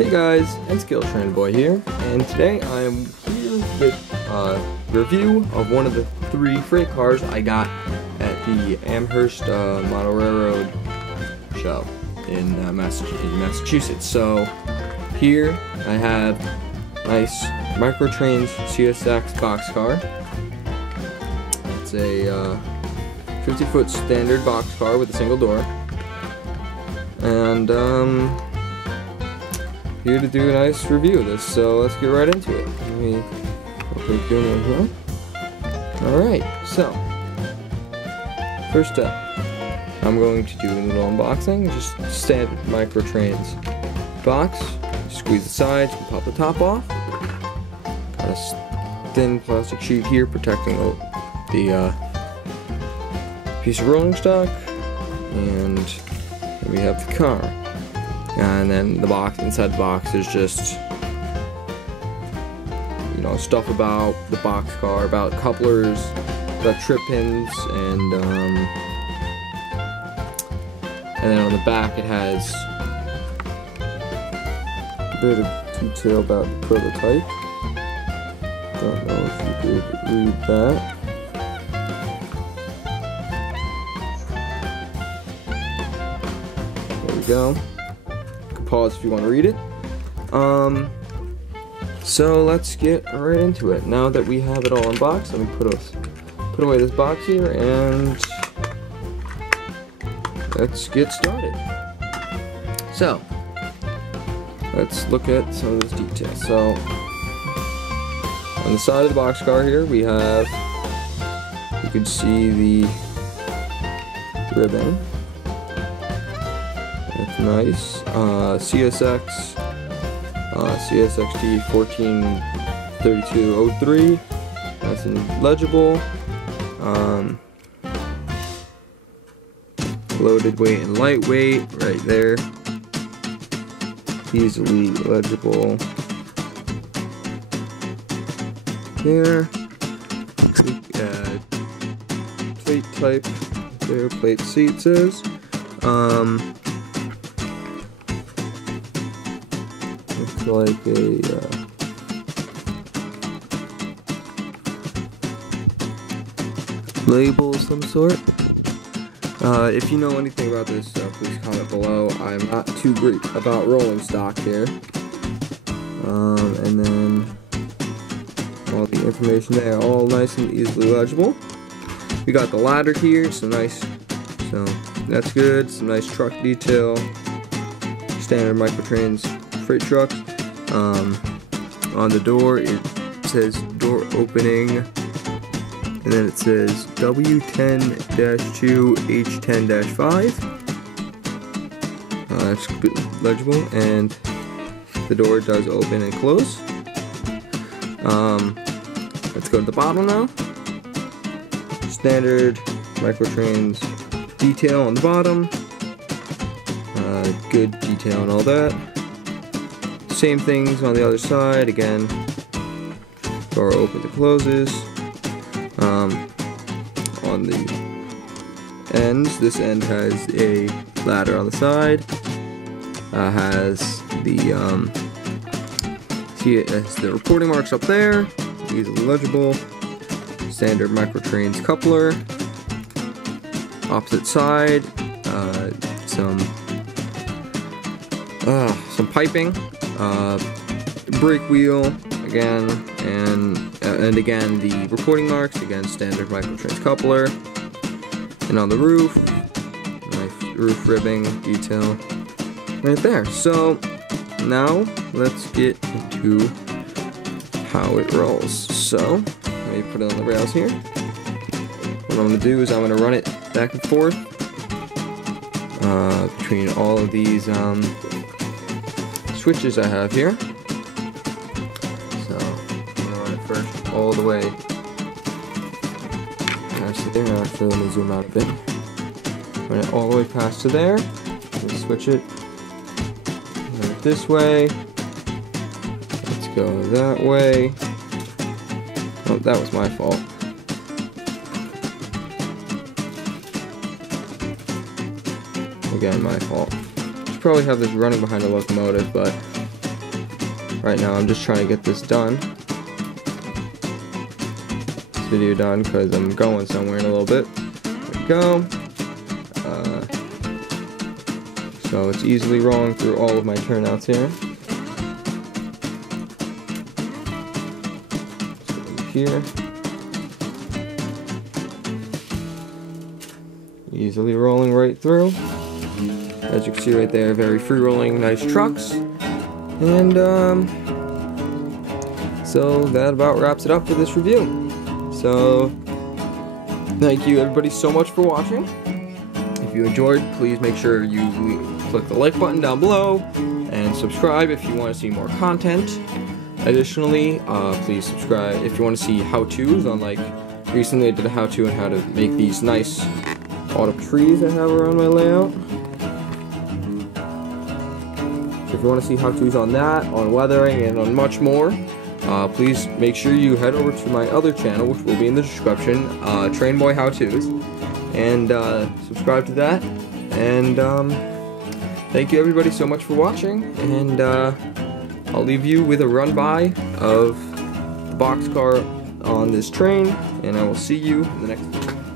Hey guys, it's Train Boy here, and today I'm here with a review of one of the 3 freight cars I got at the Amherst Model Railroad show in Massachusetts. So here I have nice Microtrains CSX Boxcar. It's a 50-foot standard boxcar with a single door, and here to do a nice review of this, so let's get right into it. Let me open it here. Alright, so first up, I'm going to do a little unboxing, just standard Microtrains box. Squeeze the sides, pop the top off. Got a thin plastic sheet here protecting the piece of rolling stock, and we have the car. And then the box, inside the box is just, you know, stuff about the boxcar, about couplers, about trip pins, and then on the back it has a bit of detail about the prototype. Don't know if you could read that. There we go. Pause if you want to read it. So let's get right into it. Now that we have it all unboxed, let me put away this box here and let's get started. So let's look at some of this detail. So on the side of the boxcar here we have, you can see the ribbon. That's nice. CSX, CSXT 143203. That's legible. Loaded weight and lightweight right there. Easily legible. There. Plate type. There. Plate C it says. It's like a label of some sort. If you know anything about this, please comment below. I'm not too great about rolling stock here. And then all the information there, all nice and easily legible. We got the ladder here, so that's good. Some nice truck detail. Standard Microtrains freight trucks. On the door it says door opening, and then it says W10-2 H10-5. That's good, legible, and the door does open and close. Let's go to the bottom now. Standard Microtrains detail on the bottom. Good detail and all that. Same things on the other side. Again, door opens and closes. On the ends, this end has a ladder on the side. Has the reporting marks up there. Easily legible. Standard Microtrains coupler. Opposite side, some piping. Brake wheel again, and again the reporting marks, again standard Microtrains coupler, and on the roof, nice roof ribbing detail right there. So now let's get into how it rolls. So let me put it on the rails here. What I'm going to do is I'm going to run it back and forth between all of these switches I have here. So I'm going to run it first all the way. Actually, let me zoom out a bit. Run it all the way past to there. Switch it. Run it this way. Let's go that way. Oh, that was my fault. Again, my fault. Should probably have this running behind a locomotive, but right now I'm just trying to get this done. This video done because I'm going somewhere in a little bit. There we go. So it's easily rolling through all of my turnouts here. Here. Easily rolling right through. As you can see right there, very free rolling, nice trucks. And so that about wraps it up for this review. So thank you everybody so much for watching. If you enjoyed, please make sure you click the like button down below and subscribe if you want to see more content. Additionally, please subscribe if you want to see how-tos on, like, recently I did a how-to on how to make these nice autumn trees I have around my layout. If you want to see how-tos on that, on weathering, and on much more, please make sure you head over to my other channel, which will be in the description, Train Boy How-Tos, and subscribe to that. And thank you everybody so much for watching, and I'll leave you with a run-by of the boxcar on this train, and I will see you in the next video.